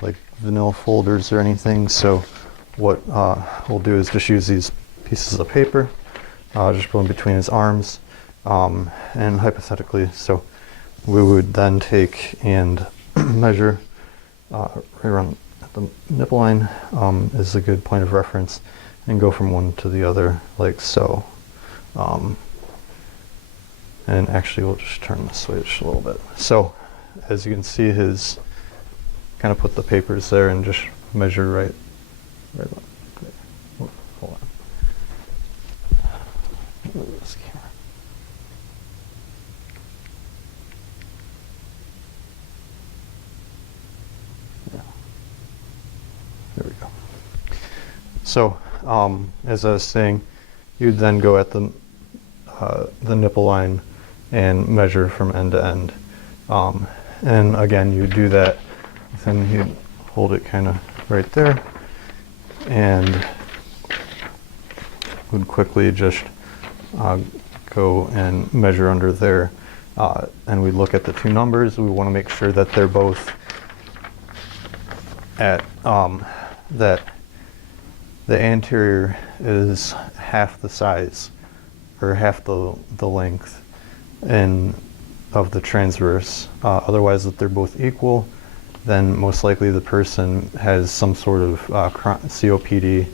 like vanilla folders or anything, so what we'll do is just use these pieces of paper, just put them between his arms, and hypothetically, so we would then take and measure right around at the nipple line is a good point of reference, and go from one to the other like so. And actually we'll just turn the switch a little bit. So as you can see, his kind of put the papers there and just measure right there. Oh, hold on. Move this camera. Yeah. There we go. So as I was saying, you'd then go at the nipple line and measure from end to end. And again, you do that, then you hold it kind of right there, and would quickly just go and measure under there. And we look at the two numbers. We want to make sure that they're both at, that the anterior is half the size, or half the length of the transverse. Otherwise, if they're both equal, then most likely the person has some sort of COPD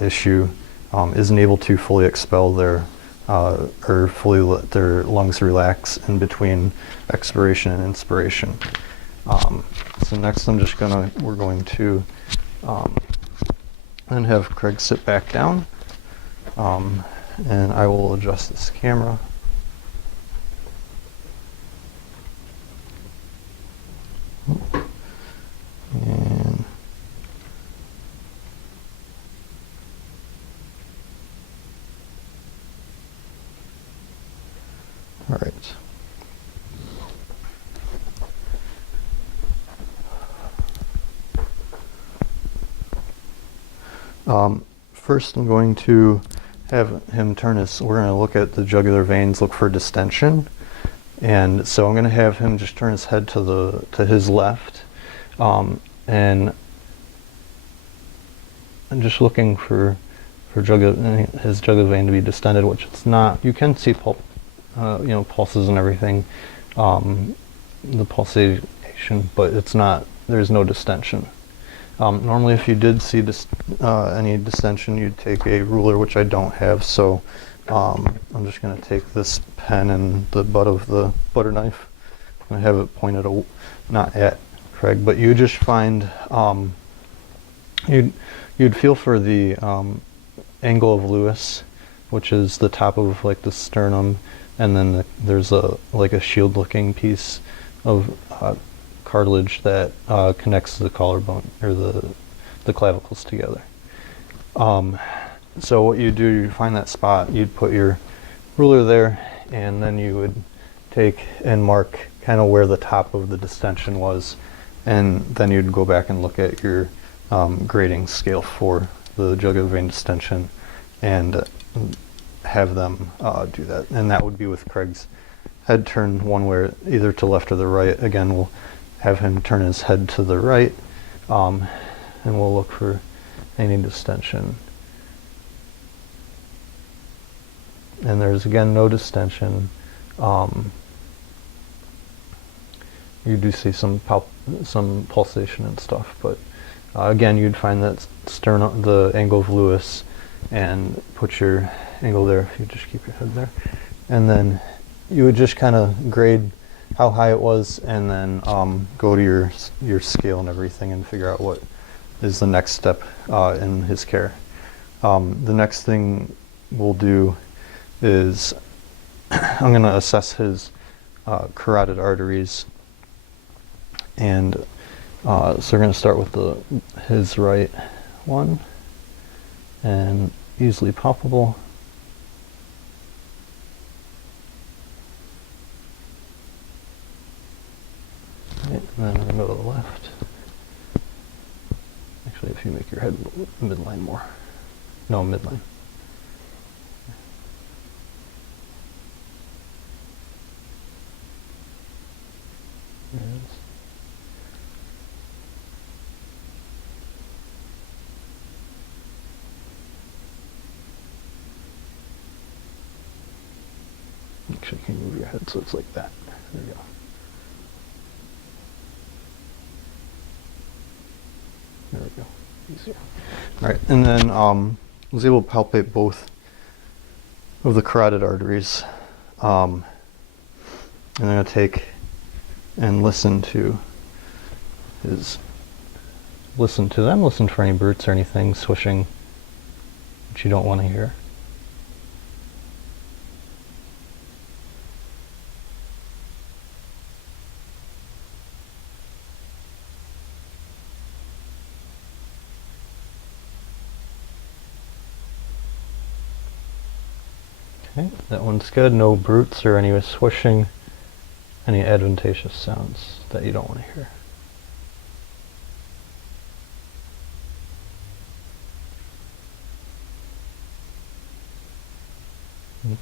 issue, isn't able to fully expel their, or fully let their lungs relax in between expiration and inspiration. So next we're going to then have Craig sit back down, and I will adjust this camera. And all right. First I'm going to have him we're going to look at the jugular veins, look for distension. And so I'm going to have him just turn his head to his left, and I'm just looking for his jugular vein to be distended, which it's not. You can see pulses and everything, the pulsation, but it's not. There's no distension. Normally, if you did see any distension, you'd take a ruler, which I don't have, so I'm just going to take this pen and the butt of the butter knife and have it pointed not at Craig, but you just find you'd feel for the angle of Lewis, which is the top of like the sternum, and then there's like a shield-looking piece of cartilage that connects the collarbone or the clavicles together. So what you do, you find that spot, you'd put your ruler there, and then you would take and mark kind of where the top of the distension was, and then you'd go back and look at your grading scale for the jugular vein distension and have them do that. And that would be with Craig's head turned one way, either to left or the right. Again, we'll have him turn his head to the right, and we'll look for any distension. And there's again no distension. You do see some pulsation and stuff, but again, you'd find that sternum, the angle of Lewis, and put your angle there if you just keep your head there. And then you would just kind of grade how high it was, and then go to your scale and everything and figure out what is the next step in his care. The next thing we'll do is I'm going to assess his carotid arteries, and so we're going to start with his right one, and easily palpable. Right, and then I'm going to go to the left. Actually, if you make your head midline more. No, midline. There it is. Actually, can you move your head so it's like that? There you go. There we go. Easier. All right, and then I was able to palpate both of the carotid arteries. And I'm going to take and listen to them, listen for any brutes or anything swishing that you don't want to hear. Okay, that one's good. No brutes or any swishing, any adventitious sounds that you don't want to hear.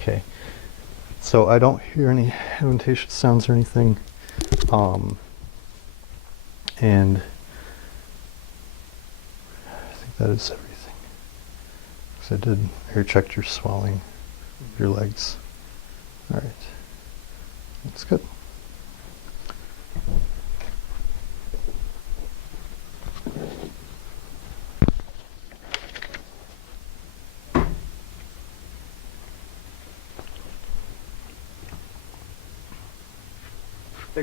Okay, so I don't hear any adventitious sounds or anything, and I think that is everything. So I did air check your swelling of your legs. All right, that's good.